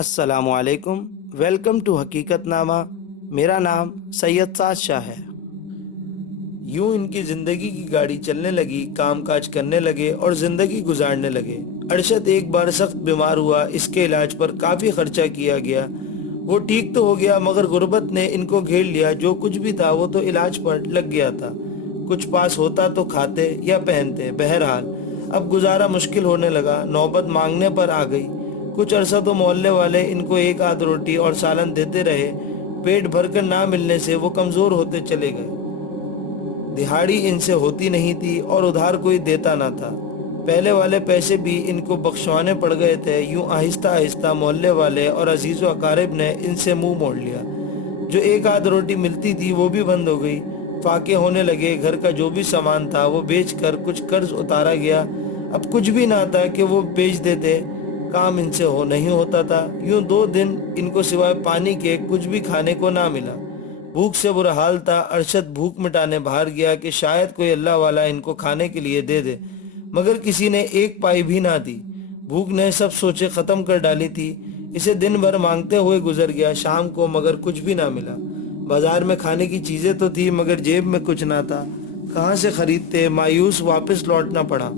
السلام علیکم، welcome to حقیقت نامہ۔ میرا نام سید سعد شاہ ہے۔ یوں ان کی زندگی کی گاڑی چلنے لگی، کام کاج کرنے لگے اور زندگی گزارنے لگے۔ ارشد ایک بار سخت بیمار ہوا، اس کے علاج پر کافی خرچہ کیا گیا۔ وہ ٹھیک تو ہو گیا مگر غربت نے ان کو گھیر لیا۔ جو کچھ بھی تھا وہ تو علاج پر لگ گیا تھا، کچھ پاس ہوتا تو کھاتے یا پہنتے۔ بہرحال اب گزارا مشکل ہونے لگا، نوبت مانگنے پر آ گئی۔ کچھ عرصہ تو محلے والے ان کو ایک آدھ روٹی اور سالن دیتے رہے، پیٹ بھر کر نہ ملنے سے وہ کمزور ہوتے چلے گئے۔ دہاڑی ان سے ہوتی نہیں تھی اور ادھار کوئی دیتا نہ تھا۔ پہلے والے پیسے بھی ان کو بخشوانے پڑ گئے تھے۔ یوں آہستہ آہستہ محلے والے اور عزیز و اقارب نے ان سے منہ موڑ لیا۔ جو ایک آدھ روٹی ملتی تھی وہ بھی بند ہو گئی۔ فاقے ہونے لگے، گھر کا جو بھی سامان تھا وہ بیچ کر کچھ قرض اتارا گیا۔ اب کچھ بھی نہ تھا کہ وہ بیچ دیتے، کام ان سے نہیں ہوتا تھا۔ یوں 2 دن ان کو سوائے پانی کے کچھ بھی کھانے کو نہ ملا۔ بھوک سے برا حال تھا۔ ارشد بھوک مٹانے باہر گیا کہ شاید کوئی اللہ والا ان کو کھانے کے لیے دے دے، مگر کسی نے ایک پائی بھی نہ دی۔ بھوک نے سب سوچیں ختم کر ڈالی تھی۔ اسے دن بھر مانگتے ہوئے گزر گیا، شام کو مگر کچھ بھی نہ ملا۔ بازار میں کھانے کی چیزیں تو تھی مگر جیب میں کچھ نہ تھا، کہاں سے خریدتے؟ مایوس واپس لوٹنا پڑا۔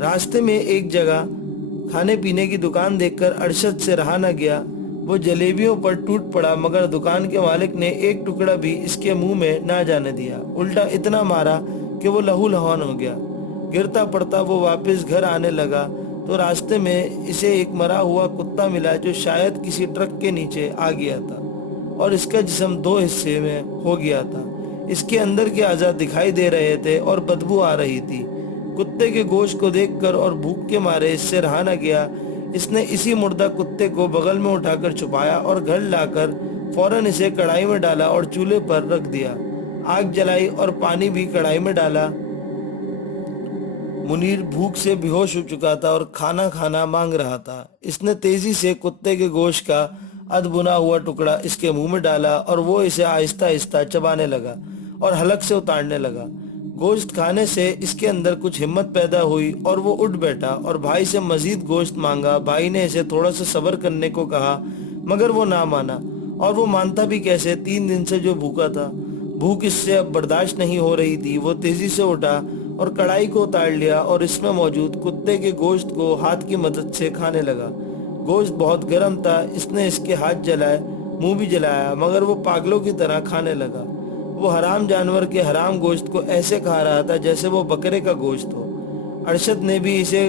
راستے میں ایک جگہ کھانے پینے کی دکان دیکھ کر ارشد سے رہا نہ گیا۔ وہ جلیبیوں پر ٹوٹ پڑا مگر دکان کے مالک نے ایک ٹکڑا بھی اس کے منہ میں نہ جانے دیا، الٹا اتنا مارا کہ وہ لہو لہان ہو گیا۔ گرتا پڑتا وہ واپس گھر آنے لگا تو راستے میں اسے ایک مرا ہوا کتا ملا جو شاید کسی ٹرک کے نیچے آ گیا تھا اور اس کا جسم 2 حصے میں ہو گیا تھا۔ اس کے اندر کے اعضاء دکھائی دے رہے تھے اور بدبو آ رہی تھی۔ کتے کے گوشت کو دیکھ کر اور بھوک کے مارے اس سے رہا نہ گیا۔ اس نے اسی مردہ کتے کو بغل میں اٹھا کر چھپایا اور گھر لا کر فوراً اسے کڑھائی میں ڈالا اور چولہے پر رکھ دیا۔ آگ جلائی اور پانی بھی کڑھائی میں ڈالا۔ منیر بھوک سے بے ہوش ہو چکا تھا اور کھانا کھانا مانگ رہا تھا۔ اس نے تیزی سے کتے کے گوشت کا ادھ بنا ہوا ٹکڑا اس کے منہ میں ڈالا اور وہ اسے آہستہ آہستہ چبانے لگا اور حلق سے اتارنے لگا۔ گوشت کھانے سے اس کے اندر کچھ ہمت پیدا ہوئی اور وہ اٹھ بیٹھا اور بھائی سے مزید گوشت مانگا۔ بھائی نے اسے تھوڑا سا صبر کرنے کو کہا مگر وہ نہ مانا، اور وہ مانتا بھی کیسے؟ 3 دن سے جو بھوکا تھا، بھوک اس سے اب برداشت نہیں ہو رہی تھی۔ وہ تیزی سے اٹھا اور کڑھائی کو اتار لیا اور اس میں موجود کتے کے گوشت کو ہاتھ کی مدد سے کھانے لگا۔ گوشت بہت گرم تھا، اس نے اس کے ہاتھ جلائے، منہ بھی جلایا، مگر وہ پاگلوں کی طرح کھانے لگا۔ وہ حرام جانور کے حرام گوشت کو ایسے کھا رہا تھا جیسے وہ بکرے کا گوشت ہو۔ ارشد نے بھی اسے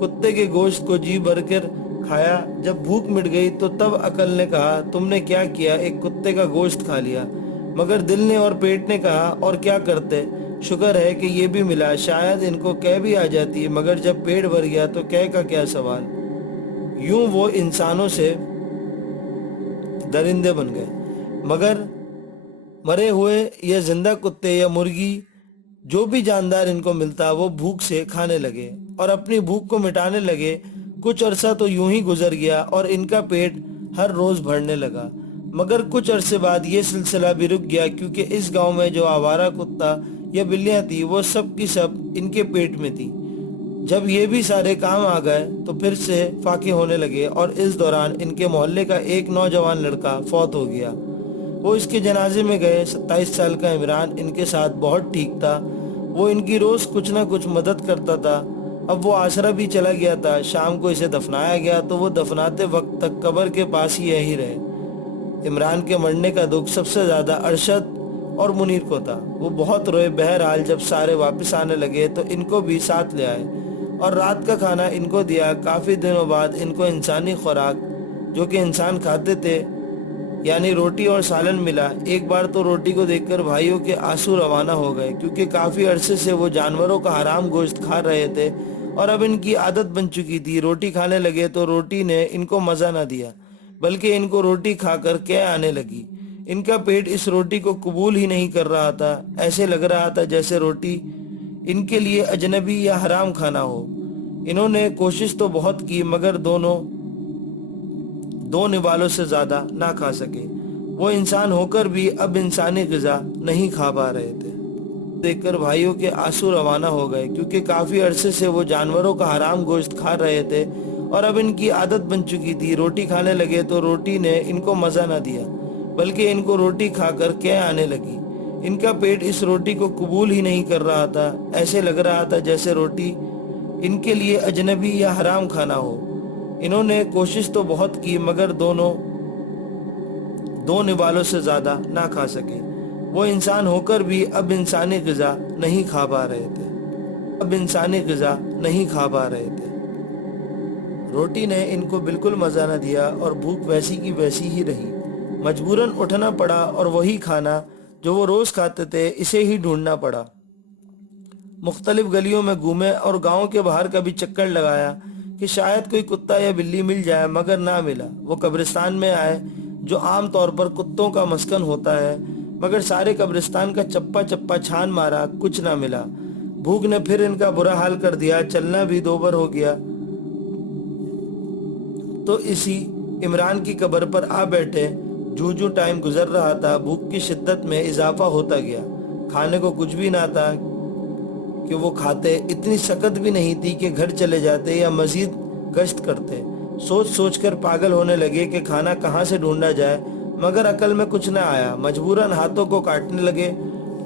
کتے کے گوشت کو جی بھر کر کھایا۔ جب بھوک مٹ گئی تو تب عقل نے کہا تم نے کیا کیا، ایک کتے کا گوشت کھا لیا۔ مگر دل نے اور پیٹ نے کہا اور کیا کرتے، شکر ہے کہ یہ بھی ملا، شاید ان کو قے بھی آ جاتی، مگر جب پیٹ بھر گیا تو قے کا کیا سوال۔ یوں وہ انسانوں سے درندے بن گئے، مگر مرے ہوئے یا زندہ کتے یا مرغی جو بھی جاندار ان کو ملتا وہ بھوک سے کھانے لگے اور اپنی بھوک کو مٹانے لگے۔ کچھ عرصہ تو یوں ہی گزر گیا اور ان کا پیٹ ہر روز بھرنے لگا، مگر کچھ عرصے بعد یہ سلسلہ بھی رک گیا، کیونکہ اس گاؤں میں جو آوارہ کتا یا بلیاں تھی وہ سب کی سب ان کے پیٹ میں تھی۔ جب یہ بھی سارے کام آ گئے تو پھر سے فاقے ہونے لگے اور اس دوران ان کے محلے کا ایک نوجوان لڑکا فوت ہو گیا۔ وہ اس کے جنازے میں گئے۔ 27 سال کا عمران ان کے ساتھ بہت ٹھیک تھا، وہ ان کی روز کچھ نہ کچھ مدد کرتا تھا۔ اب وہ آسرا بھی چلا گیا تھا۔ شام کو اسے دفنایا گیا تو وہ دفناتے وقت تک قبر کے پاس ہی یہی رہے۔ عمران کے مرنے کا دکھ سب سے زیادہ ارشد اور منیر کو تھا۔ وہ بہت روئے۔ بہرحال جب سارے واپس آنے لگے تو ان کو بھی ساتھ لے آئے اور رات کا کھانا ان کو دیا۔ کافی دنوں بعد ان کو انسانی خوراک جو کہ انسان کھاتے تھے یعنی روٹی اور سالن ملا۔ ایک بار تو روٹی کو دیکھ کر بھائیوں کے آنسو روانہ ہو گئے، کیونکہ کافی عرصے سے وہ جانوروں کا حرام گوشت کھا رہے تھے اور اب ان کی عادت بن چکی تھی۔ روٹی کھانے لگے تو روٹی نے ان کو مزہ نہ دیا، بلکہ ان کو روٹی کھا کر قے آنے لگی۔ ان کا پیٹ اس روٹی کو قبول ہی نہیں کر رہا تھا۔ ایسے لگ رہا تھا جیسے روٹی ان کے لیے اجنبی یا حرام کھانا ہو۔ انہوں نے کوشش تو بہت کی مگر دو نوالوں سے زیادہ نہ کھا سکے۔ وہ انسان ہو کر بھی اب انسانی غذا نہیں کھا پا رہے تھے۔ دیکھ کر بھائیوں کے آنسو روانہ ہو گئے، کیونکہ کافی عرصے سے وہ جانوروں کا حرام گوشت کھا رہے تھے اور اب ان کی عادت بن چکی تھی۔ روٹی کھانے لگے تو روٹی نے ان کو مزہ نہ دیا، بلکہ ان کو روٹی کھا کر کیے آنے لگی۔ ان کا پیٹ اس روٹی کو قبول ہی نہیں کر رہا تھا۔ ایسے لگ رہا تھا جیسے روٹی ان کے لیے اجنبی یا حرام کھانا ہو۔ انہوں نے کوشش تو بہت کی مگر دو نوالوں سے زیادہ نہ کھا سکے۔ وہ انسان ہو کر بھی اب انسانی غذا نہیں کھا پا رہے تھے۔ روٹی نے ان کو بالکل مزہ نہ دیا اور بھوک ویسی کی ویسی ہی رہی۔ مجبوراً اٹھنا پڑا اور وہی کھانا جو وہ روز کھاتے تھے اسے ہی ڈھونڈنا پڑا۔ مختلف گلیوں میں گھومے اور گاؤں کے باہر کا بھی چکر لگایا کہ شاید کوئی کتا یا بلی مل جائے، مگر نہ ملا۔ وہ قبرستان میں آئے جو عام طور پر کتوں کا مسکن ہوتا ہے، مگر سارے قبرستان کا چپا چپا چھان مارا، کچھ نہ ملا۔ بھوک نے پھر ان کا برا حال کر دیا، چلنا بھی دوبر ہو گیا تو اسی عمران کی قبر پر آ بیٹھے۔ جو ٹائم گزر رہا تھا بھوک کی شدت میں اضافہ ہوتا گیا۔ کھانے کو کچھ بھی نہ تھا کہ وہ کھاتے، اتنی سکت بھی نہیں تھی کہ گھر چلے جاتے یا مزید گشت کرتے۔ سوچ کر پاگل ہونے لگے کہ کھانا کہاں سے ڈھونڈا جائے، مگر عقل میں کچھ نہ آیا۔ مجبوراً ہاتھوں کو کاٹنے لگے۔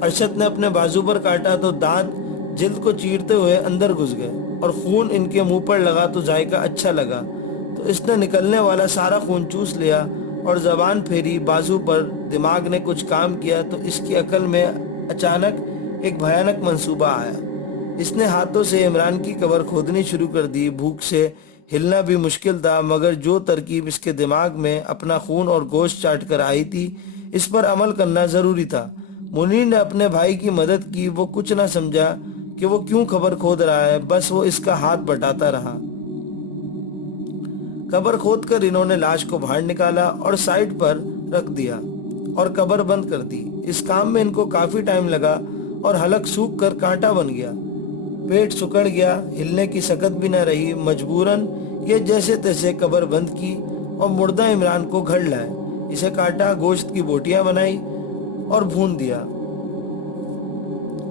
ارشد نے اپنے بازو پر کاٹا تو دانت جلد کو چیرتے ہوئے اندر گھس گئے اور خون ان کے منہ پر لگا تو ذائقہ اچھا لگا، تو اس نے نکلنے والا سارا خون چوس لیا اور زبان پھیری بازو پر۔ دماغ نے کچھ کام کیا تو اس کی عقل میں اچانک ایک بھیانک منصوبہ آیا۔ اس نے ہاتھوں سے عمران کی قبر کھودنی شروع کر دی۔ بھوک سے ہلنا بھی مشکل تھا، مگر جو ترکیب اس کے دماغ میں اپنا خون اور گوشت چاٹ کر آئی تھی اس پر عمل کرنا ضروری تھا۔ منیر نے اپنے بھائی کی مدد کی۔ وہ کچھ نہ سمجھا کہ وہ کیوں قبر کھود رہا ہے، بس وہ اس کا ہاتھ بٹاتا رہا۔ قبر کھود کر انہوں نے لاش کو باہر نکالا اور سائیڈ پر رکھ دیا اور قبر بند کر دی۔ اس کام میں ان کو کافی ٹائم لگا اور حلق سوکھ کر کانٹا بن گیا، پیٹ سکڑ گیا، ہلنے کی سکت بھی نہ رہی۔ مجبوراً یہ جیسے تیسے قبر بند کی اور مردہ عمران کو گھڑ لائے، اسے کاٹا، گوشت کی بوٹیاں بنائی اور بھون دیا،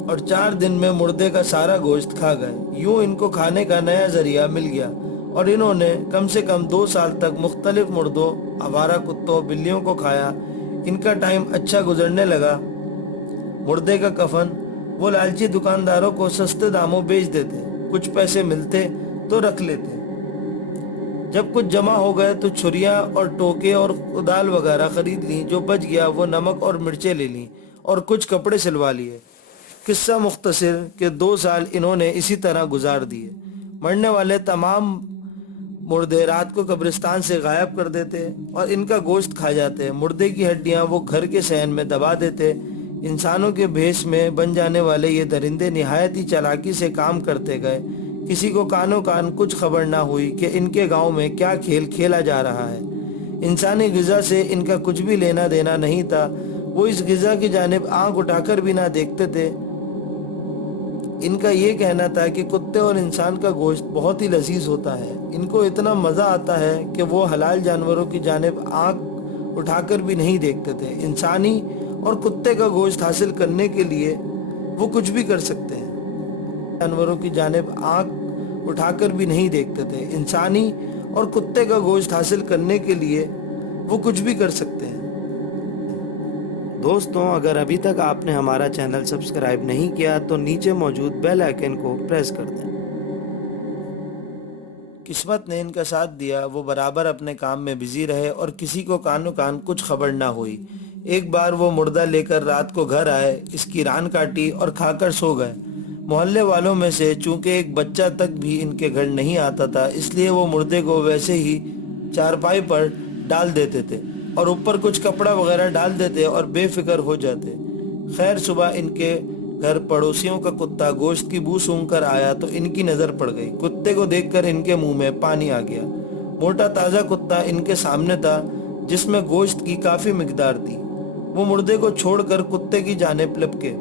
اور 4 دن میں مردے کا سارا گوشت کھا گئے۔ یوں ان کو کھانے کا نیا ذریعہ مل گیا اور انہوں نے کم سے کم 2 سال تک مختلف مردوں، آوارہ کتوں، بلیوں کو کھایا۔ ان کا ٹائم اچھا گزرنے لگا۔ مردے کا کفن وہ لالچی دکانداروں کو سستے داموں بیچ دیتے، کچھ پیسے ملتے تو رکھ لیتے۔ جب کچھ جمع ہو گئے تو چھریاں اور ٹوکے اور کدال وغیرہ خرید لیں، جو بچ گیا وہ نمک اور مرچیں لے لیں اور کچھ کپڑے سلوا لیے۔ قصہ مختصر کہ 2 سال انہوں نے اسی طرح گزار دیے۔ مرنے والے تمام مردے رات کو قبرستان سے غائب کر دیتے اور ان کا گوشت کھا جاتے۔ مردے کی ہڈیاں وہ گھر کے صحن میں دبا دیتے۔ انسانوں کے بھیس میں بن جانے والے یہ درندے نہایت ہی چالاکی سے کام کرتے گئے۔ کسی کو کانوں کان کچھ خبر نہ ہوئی کہ ان کے گاؤں میں کیا کھیل کھیلا جا رہا ہے۔ انسانی غذا سے ان کا کچھ بھی لینا دینا نہیں تھا۔ وہ اس غذا کی جانب آنکھ اٹھا کر بھی نہ دیکھتے تھے۔ ان کا یہ کہنا تھا کہ کتے اور انسان کا گوشت بہت ہی لذیذ ہوتا ہے، ان کو اتنا مزہ آتا ہے کہ وہ حلال جانوروں کی جانب آنکھ اٹھا کر بھی نہیں دیکھتے تھے۔ انسانی اور کتے کا گوشت حاصل کرنے کے لیے وہ کچھ بھی کر سکتے ہیں، جانوروں کی جانب آنکھ اٹھا کر بھی نہیں دیکھتے تھے۔ انسانی اور کتے کا گوشت حاصل کرنے کے لیے وہ کچھ بھی کر سکتے ہیں۔ دوستوں، اگر ابھی تک آپ نے ہمارا چینل سبسکرائب نہیں کیا تو نیچے موجود بیل آئیکن کو پریس کر دیں۔ قسمت نے ان کا ساتھ دیا، وہ برابر اپنے کام میں بزی رہے اور کسی کو کانوں کان کچھ خبر نہ ہوئی۔ ایک بار وہ مردہ لے کر رات کو گھر آئے، اس کی ران کاٹی اور کھا کر سو گئے۔ محلے والوں میں سے چونکہ ایک بچہ تک بھی ان کے گھر نہیں آتا تھا، اس لیے وہ مردے کو ویسے ہی چارپائی پر ڈال دیتے تھے اور اوپر کچھ کپڑا وغیرہ ڈال دیتے اور بے فکر ہو جاتے۔ خیر صبح ان کے گھر پڑوسیوں کا کتا گوشت کی بو سونگھ کر آیا تو ان کی نظر پڑ گئی۔ کتے کو دیکھ کر ان کے منہ میں پانی آ گیا۔ موٹا تازہ کتا ان کے سامنے تھا جس میں گوشت کی کافی مقدار تھی۔ وہ مردے کو چھوڑ کر کتے کی جانب لپکے۔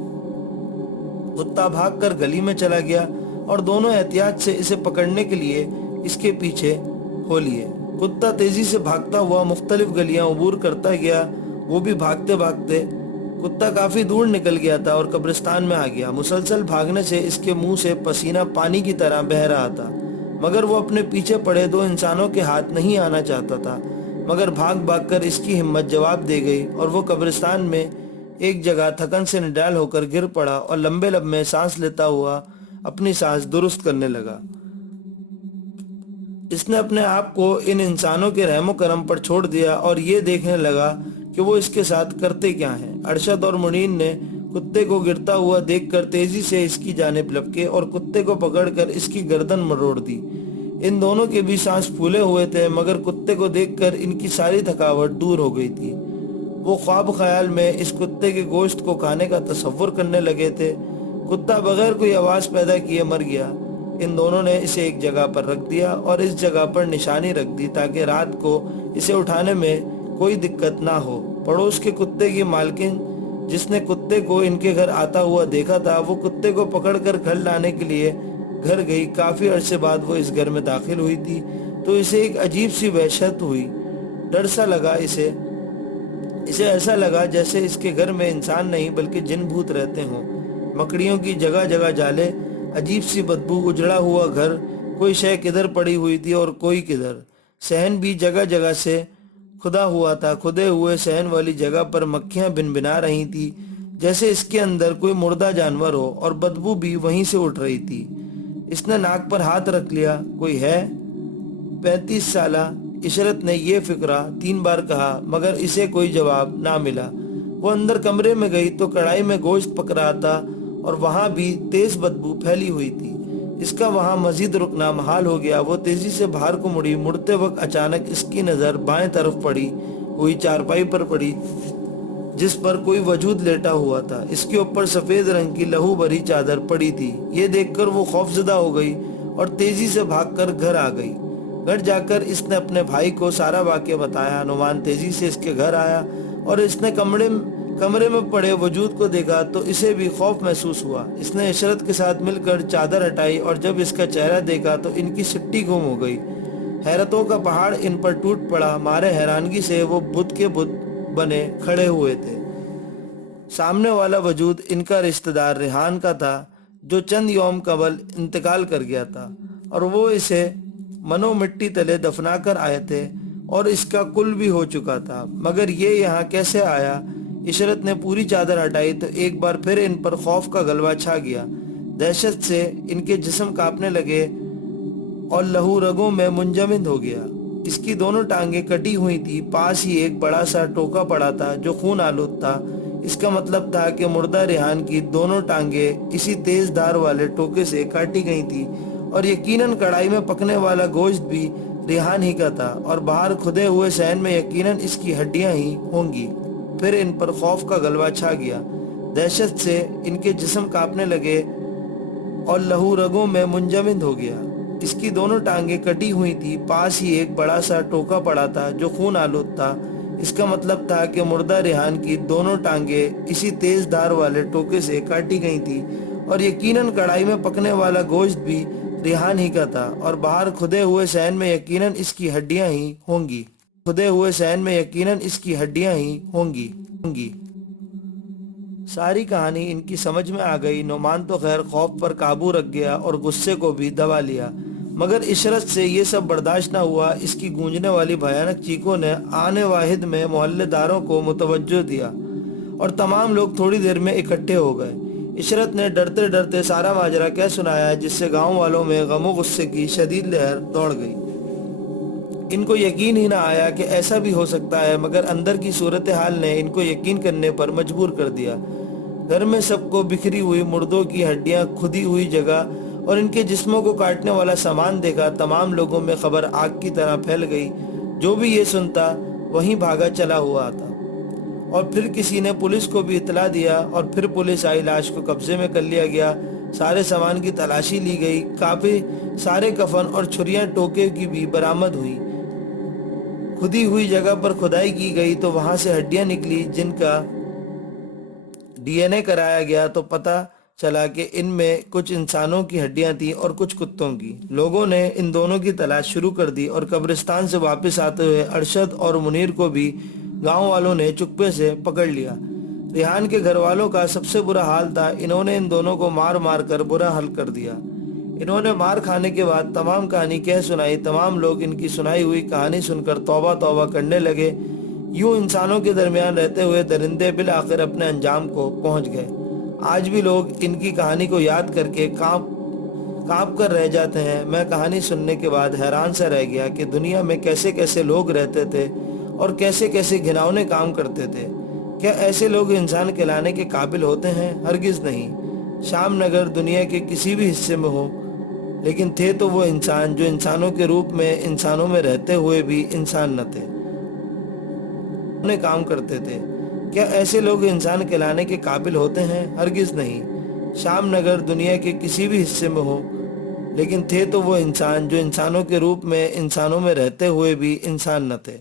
کتا بھاگ کر گلی میں چلا گیا اور دونوں احتیاط سے اسے پکڑنے کے لیے اس کے پیچھے ہو لیے۔ کتا تیزی سے بھاگتا ہوا مختلف گلیاں عبور کرتا گیا، وہ بھی بھاگتے بھاگتے۔ کتا کافی دور نکل گیا تھا اور قبرستان میں آ گیا۔ مسلسل بھاگنے سے اس کے منہ سے پسینہ پانی کی طرح بہہ رہا تھا، مگر وہ اپنے پیچھے پڑے دو انسانوں کے ہاتھ نہیں آنا چاہتا تھا، مگر بھاگ بھاگ کر اس کی ہمت جواب دے گئی اور وہ قبرستان میں ایک جگہ تھکن سے نڈال ہو کر گر پڑا اور لمبے لمبے سانس لیتا ہوا اپنی سانس درست کرنے لگا۔ اس نے اپنے آپ کو ان انسانوں کے رحم و کرم پر چھوڑ دیا اور یہ دیکھنے لگا کہ وہ اس کے ساتھ کرتے کیا ہیں۔ ارشد اور منیر نے کتے کو گرتا ہوا دیکھ کر تیزی سے اس کی جانب لپکے اور کتے کو پکڑ کر اس کی گردن مروڑ دی۔ ان دونوں کے بھی سانس پھولے ہوئے تھے، مگر کتے کو دیکھ کر ان کی ساری تھکاوٹ دور ہو گئی تھی۔ وہ خواب خیال میں اس کتے کے گوشت کو کھانے کا تصور کرنے لگے تھے۔ کتا بغیر کوئی آواز پیدا کیے مر گیا۔ ان دونوں نے اسے ایک جگہ پر رکھ دیا اور اس جگہ پر نشانی رکھ دی تاکہ رات کو اسے اٹھانے میں کوئی دقت نہ ہو۔ پڑوس کے کتے کی مالکن، جس نے کتے کو ان کے گھر آتا ہوا دیکھا تھا، وہ کتے کو پکڑ کر گھر لانے کے لیے گھر گئی۔ کافی عرصے بعد وہ اس گھر میں داخل ہوئی تھی تو اسے ایک عجیب سی وحشت ہوئی، ڈر سا لگا۔ اسے ایسا لگا جیسے اس کے گھر میں انسان نہیں بلکہ جن بھوت رہتے ہوں۔ مکڑیوں کی جگہ جگہ جالے، عجیب سی بدبو، اجڑا ہوا گھر، کوئی شے کدھر پڑی ہوئی تھی اور کوئی کدھر۔ صحن بھی جگہ جگہ سے کھدا ہوا تھا۔ کھدے ہوئے صحن والی جگہ پر مکھیاں بنبنا رہی تھی جیسے اس کے اندر کوئی مردہ جانور ہو، اور بدبو بھی وہیں سے اٹھ رہی تھی۔ اس نے ناک پر ہاتھ رکھ لیا۔ کوئی ہے؟ 35 سالہ عشرت نے یہ فقرہ 3 بار کہا، مگر اسے کوئی جواب نہ ملا۔ وہ اندر کمرے میں گئی تو کڑھائی میں گوشت پک رہا تھا اور وہاں بھی تیز بدبو پھیلی ہوئی تھی۔ اس کا وہاں مزید رکنا محال ہو گیا۔ وہ تیزی سے باہر کو مڑی۔ مڑتے وقت اچانک اس کی نظر بائیں طرف پڑی ہوئی چارپائی پر پڑی جس پر کوئی وجود لیٹا ہوا تھا۔ اس کے اوپر سفید رنگ کی لہو بھری چادر پڑی تھی۔ یہ دیکھ کر وہ خوفزدہ ہو گئی اور تیزی سے بھاگ کر گھر آ گئی۔ گھر جا کر اس نے اپنے بھائی کو سارا واقعہ بتایا۔ نعمان تیزی سے اس کے گھر آیا اور اس نے کمرے میں پڑے وجود کو دیکھا تو اسے بھی خوف محسوس ہوا۔ اس نے عشرت کے ساتھ مل کر چادر ہٹائی اور جب اس کا چہرہ دیکھا تو ان کی سٹی گم ہو گئی۔ حیرتوں کا پہاڑ ان پر ٹوٹ پڑا۔ مارے حیرانگی سے وہ بت کے بت بنے کھڑے ہوئے تھے۔ سامنے والا وجود ان کا رشتہ دار ریحان کا تھا جو چند یوم قبل انتقال کر گیا تھا، اور وہ اسے منو مٹی تلے دفنا کر آئے تھے اور اس کا کل بھی ہو چکا تھا۔ مگر یہ یہاں کیسے آیا؟ عشرت نے پوری چادر ہٹائی تو ایک بار پھر ان پر خوف کا غلبہ چھا گیا۔ دہشت سے ان کے جسم کانپنے لگے اور لہو رگوں میں منجمد ہو گیا۔ اس کی دونوں ٹانگیں کٹی ہوئی تھی۔ پاس ہی ایک بڑا سا ٹوکا پڑا تھا جو خون آلود تھا۔ اس کا مطلب تھا کہ مردہ ریحان کی دونوں ٹانگیں اسی تیز دھار والے ٹوکے سے کاٹی گئی تھی، اور یقیناً کڑھائی میں پکنے والا گوشت بھی ریحان ہی کا تھا، اور باہر کھدے ہوئے صحن میں یقیناً اس کی ہڈیاں ہی ہوں گی۔ پھر ان پر خوف کا غلبہ چھا گیا۔ دہشت سے ان کے جسم کانپنے لگے اور لہو رگوں میں منجمد ہو گیا۔ اس کی دونوں ٹانگیں کٹی ہوئی تھی۔ پاس ہی ایک بڑا سا ٹوکا پڑا تھا جو خون آلود تھا۔ اس کا مطلب تھا کہ مردہ ریحان کی دونوں ٹانگیں اسی تیز دھار والے ٹوکے سے کاٹی گئی تھی، اور یقیناً کڑھائی میں پکنے والا گوشت بھی ریحان ہی کا تھا، اور باہر کھدے ہوئے صحن میں یقیناً اس کی ہڈیاں ہی ہوں گی۔ کھدے ہوئے صحن میں یقیناً اس کی ہڈیاں ہی ہوں گی۔ ساری کہانی ان کی سمجھ میں آ گئی۔ نعمان تو خیر خوف پر قابو رکھ گیا اور غصے کو بھی دبا لیا، مگر عشرت سے یہ سب برداشت نہ ہوا۔ اس کی گونجنے والی بھیانک چیخوں نے آن واحد میں محلے داروں کو متوجہ دیا اور تمام لوگ تھوڑی دیر میں اکٹھے ہو گئے۔ عشرت نے ڈرتے ڈرتے سارا ماجرا کہہ سنایا، جس سے گاؤں والوں میں غم و غصے کی شدید لہر دوڑ گئی۔ ان کو یقین ہی نہ آیا کہ ایسا بھی ہو سکتا ہے، مگر اندر کی صورتحال نے ان کو یقین کرنے پر مجبور کر دیا۔ گھر میں سب کو بکھری ہوئی مردوں کی ہڈیاں، کھدی ہوئی جگہ اور ان کے جسموں کو کاٹنے والا سامان دیکھا۔ تمام لوگوں میں خبر آگ کی طرح پھیل گئی۔ جو بھی یہ سنتا وہیں بھاگا چلا ہوا تھا، اور پھر کسی نے پولیس کو بھی اطلاع دیا، اور پھر پولیس آئی۔ لاش کو قبضے میں کر لیا گیا۔ سارے سامان کی تلاشی لی گئی۔ کافی سارے کفن اور چھریاں ٹوکے کی بھی برآمد ہوئی۔ کھدی ہوئی جگہ پر کھدائی کی گئی تو وہاں سے ہڈیاں نکلی، جن کا ڈی این اے کرایا گیا تو پتہ چلا کہ ان میں کچھ انسانوں کی ہڈیاں تھیں اور کچھ کتوں کی۔ لوگوں نے ان دونوں کی تلاش شروع کر دی، اور قبرستان سے واپس آتے ہوئے ارشد اور منیر کو بھی گاؤں والوں نے چپے سے پکڑ لیا۔ ریحان کے گھر والوں کا سب سے برا حال تھا۔ انہوں نے ان دونوں کو مار مار کر برا حال کر دیا۔ انہوں نے مار کھانے کے بعد تمام کہانی کہہ سنائی۔ تمام لوگ ان کی سنائی ہوئی کہانی سن کر توبہ توبہ کرنے لگے۔ یوں انسانوں کے درمیان رہتے ہوئے درندے بالآخر اپنے انجام کو پہنچ گئے۔ آج بھی لوگ ان کی کہانی کو یاد کر کے کانپ کر رہ جاتے ہیں۔ میں کہانی سننے کے بعد حیران سا رہ گیا کہ دنیا میں کیسے کیسے لوگ رہتے تھے اور کیسے کیسے گھناؤنے کام کرتے تھے۔ کیا ایسے لوگ انسان کہلانے کے قابل ہوتے ہیں؟ ہرگز نہیں۔ شام نگر دنیا کے کسی بھی حصے میں ہو، لیکن تھے تو وہ انسان جو انسانوں کے روپ میں انسانوں میں رہتے ہوئے بھی انسان نہ تھے، انہیں کام کرتے تھے۔ کیا ایسے لوگ انسان کہلانے کے قابل ہوتے ہیں؟ ہرگز نہیں۔ شام نگر دنیا کے کسی بھی حصے میں ہو، لیکن تھے تو وہ انسان جو انسانوں کے روپ میں انسانوں میں رہتے ہوئے بھی انسان نہ تھے۔